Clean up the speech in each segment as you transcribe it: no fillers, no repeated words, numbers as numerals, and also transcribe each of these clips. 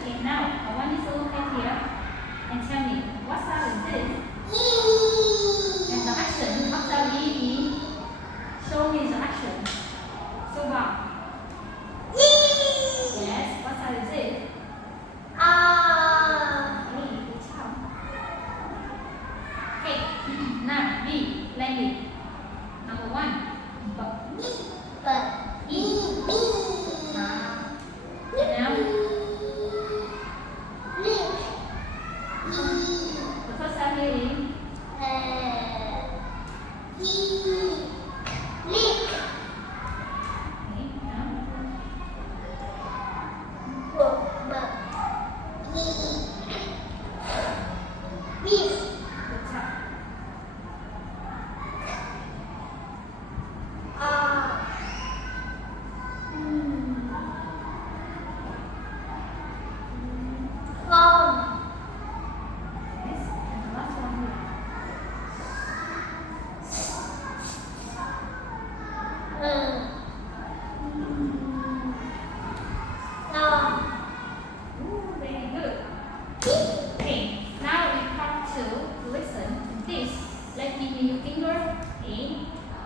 Okay, now I want you to look at here and tell me what sound is this? And the action, what sound E? Show me the action. So Bảo. Yes, what sound is it? Okay, good job. Okay, now B, language. Number 1. E. And now the first sound here is okay, now good job. Yes, and the last one here. Ooh, very good. Okay, now we have to listen to this. Let's give me your finger. Okay.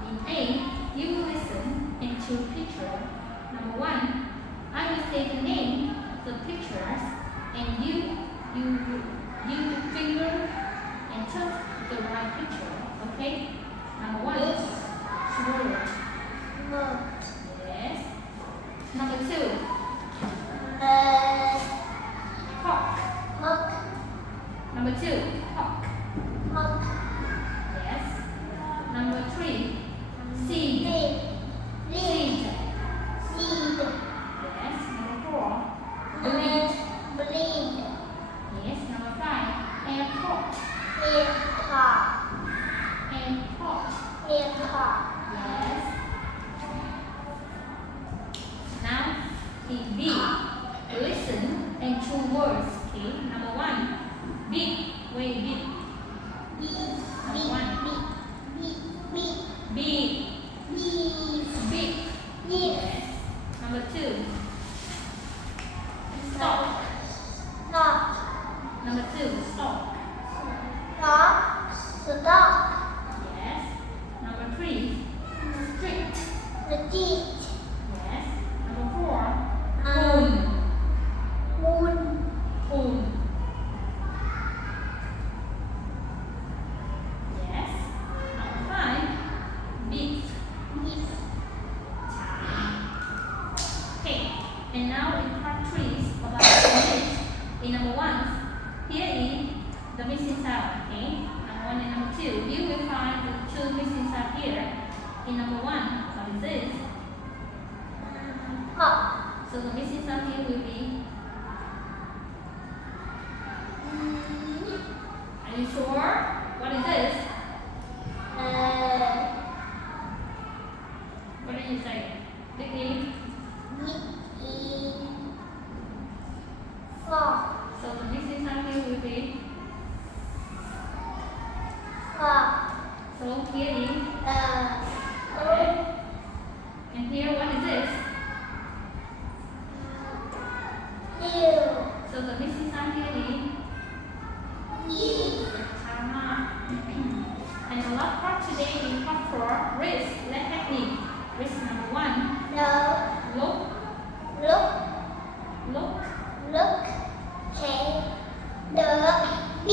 In A, you will listen and choose picture. Number 1, I will say the name of the pictures, and you the finger and touch the right picture. Okay. Number 1, swirl. Yes. Number 2, hawk. Number 2, hawk. Yes. Number 3, seed. Seed. Yes. Number 4, bleed. Yes. Number 5, airport. Airport. Yes. Now in B, listen and choose words. Okay. Number 1, big. Very big. Number 1, big. Big. Yes. Number 2, stop. Number 2, stop. Yes. Number 3, strict. Yes. Number 4, moon. Moon. Yes. Number 5, beef. Okay. And now in part 3 about English. In number 1, here is the missing sound. Okay. Number 1 and number 2. You will find the 2 missing sound here. In number 1, what is this? So the missing sound here will be. Are you sure? What is this? What did you say? Vicky? So the missing sound here will be. So here is. Okay. And here, what is this? So the missing sound here is. And the last part today in part 4, wrist, leg technique. Wrist number 1, look. Look. K. The B.